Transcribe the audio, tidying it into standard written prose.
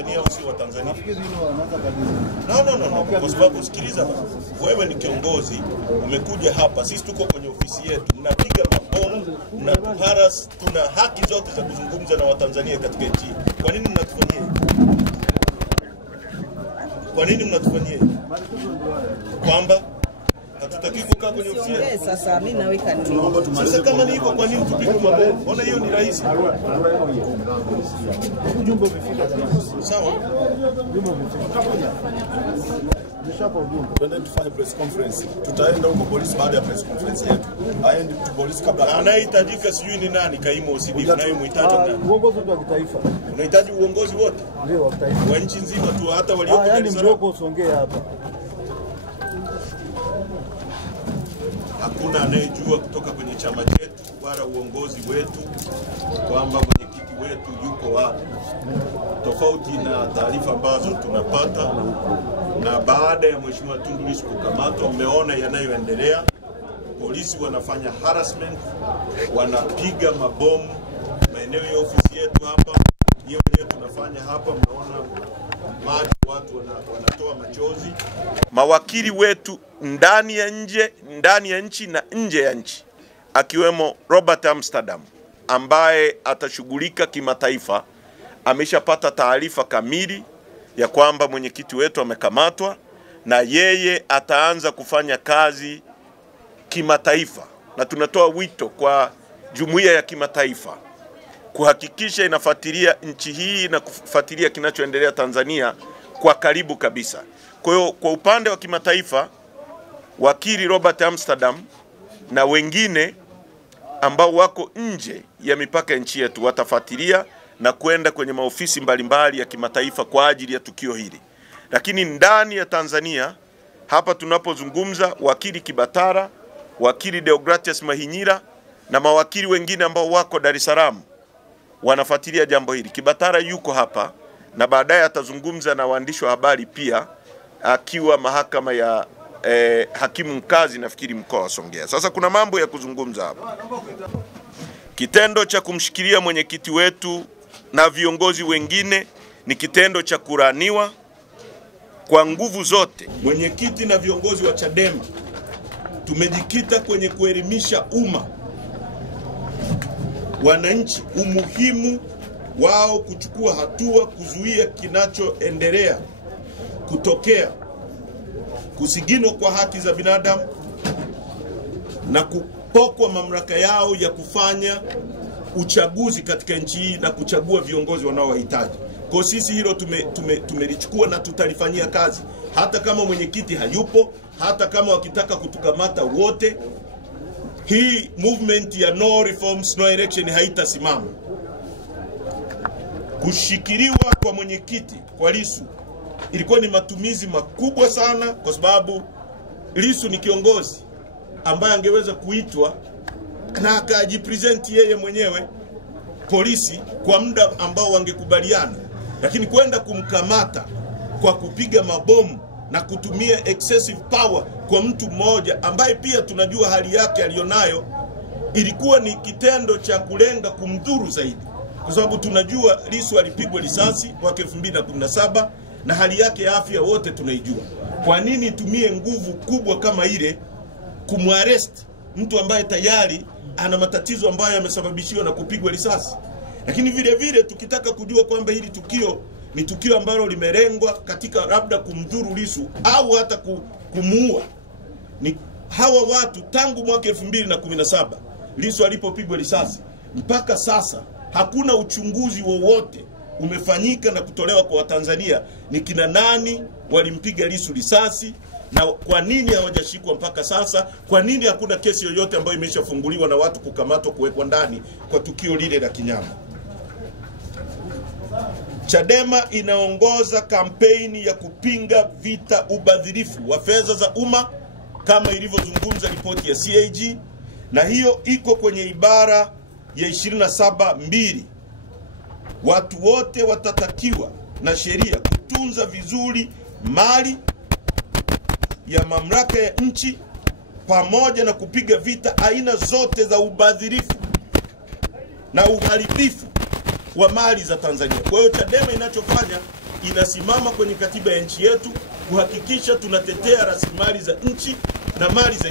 Tanzania au si wa Tanzania? No. Kwa sababu sikiliza, wewe ni kiongozi, umekuja hapa, sisi tuko kwenye ofisi yetu, mnapiga mabomu, mnatuharas, tuna haki zote za kuzungumza na Watanzania katika nchi. Kwa nini mnatufanyia hivi? Kwa nini mnatufanyia hivi? Kwamba hatutaki kukaa kwenye ofisi yetu. Sasa mimi naweka nini? Sasa kama ni hivyo, kwa nini tupige mabomu? Ona hiyo ni rahisi. Ujumbe umefika. Sawa? Ujumbe umefika. Twende tufanye press conference. Tutaenda huko polisi baada ya press conference yetu. Aende tu polisi kabla. Anahitajika sijui ni nani, kaimu OCD unayemhitaji nani? Uongozi wa kitaifa. Unahitaji uongozi wote? Ndio wa kitaifa. Wa nchi nzima tu, hata walioko Dar es Salaam. Usongee hapa. Hakuna anayejua kutoka kwenye chama chetu wala uongozi wetu kwamba mwenyekiti wetu yuko wapi, tofauti na taarifa ambazo tunapata. Na baada ya Mheshimiwa Tundu Lissu kukamatwa, mmeona yanayoendelea. Polisi wanafanya harassment, wanapiga mabomu maeneo ya ofisi yetu hapa. Hiyo wenyewe tunafanya hapa, mnaona maji, watu wanatoa machozi. Mawakili wetu ndani ya nchi na nje ya nchi, akiwemo Robert Amsterdam ambaye atashughulika kimataifa, ameshapata taarifa kamili ya kwamba mwenyekiti wetu amekamatwa, na yeye ataanza kufanya kazi kimataifa. Na tunatoa wito kwa jumuiya ya kimataifa kuhakikisha inafuatilia nchi hii na kufuatilia kinachoendelea Tanzania kwa karibu kabisa. Kwa hiyo kwa upande wa kimataifa, wakili Robert Amsterdam na wengine ambao wako nje ya mipaka ya nchi yetu watafuatilia na kwenda kwenye maofisi mbalimbali ya kimataifa kwa ajili ya tukio hili. Lakini ndani ya Tanzania hapa tunapozungumza, wakili Kibatara, wakili Deogratias Mahinyira na mawakili wengine ambao wako Dar es Salaam wanafuatilia jambo hili. Kibatara yuko hapa na baadaye atazungumza na waandishi wa habari pia, akiwa mahakama ya hakimu mkazi nafikiri mkoa wa Songea. Sasa kuna mambo ya kuzungumza hapa. Kitendo cha kumshikilia mwenyekiti wetu na viongozi wengine ni kitendo cha kuraniwa kwa nguvu zote. Mwenyekiti na viongozi wa Chadema tumejikita kwenye kuelimisha umma, wananchi, umuhimu wao kuchukua hatua kuzuia kinachoendelea kutokea, kusiginwa kwa haki za binadamu na kupokwa mamlaka yao ya kufanya uchaguzi katika nchi hii na kuchagua viongozi wanaowahitaji. Kwa sisi hilo tumelichukua na tutalifanyia kazi, hata kama mwenyekiti hayupo, hata kama wakitaka kutukamata wote. Hii movement ya no reforms no election haitasimama. Kushikiliwa kwa mwenyekiti kwa Lissu ilikuwa ni matumizi makubwa sana, kwa sababu Lissu ni kiongozi ambaye angeweza kuitwa na akajipresent yeye mwenyewe polisi kwa muda ambao wangekubaliana, lakini kwenda kumkamata kwa kupiga mabomu na kutumia excessive power kwa mtu mmoja ambaye pia tunajua hali yake alionayo, ilikuwa ni kitendo cha kulenga kumdhuru zaidi, kwa sababu tunajua Lissu alipigwa risasi mwaka 2017 na hali yake ya afya wote tunaijua. Kwa nini tumie nguvu kubwa kama ile kumwarrest mtu ambaye tayari ana matatizo ambayo yamesababishiwa na kupigwa risasi? Lakini vile vile tukitaka kujua kwamba hili tukio ni tukio ambalo limelengwa katika labda kumdhuru Lissu au hata kumuua, ni hawa watu tangu mwaka 2017 Lissu alipopigwa risasi mpaka sasa hakuna uchunguzi wowote umefanyika na kutolewa kwa Watanzania ni kina nani walimpiga Lissu risasi na kwa nini hawajashikwa mpaka sasa. Kwa nini hakuna kesi yoyote ambayo imeshafunguliwa na watu kukamatwa kuwekwa ndani kwa tukio lile la kinyama? Chadema inaongoza kampeni ya kupinga vita ubadhirifu wa fedha za umma kama ilivyozungumza ripoti ya CAG, na hiyo iko kwenye ibara ya 27(2). Watu wote watatakiwa na sheria kutunza vizuri mali ya mamlaka ya nchi pamoja na kupiga vita aina zote za ubadhirifu na uharibifu wa mali za Tanzania. Kwa hiyo Chadema inachofanya inasimama kwenye katiba ya nchi yetu kuhakikisha tunatetea rasilimali za nchi na mali za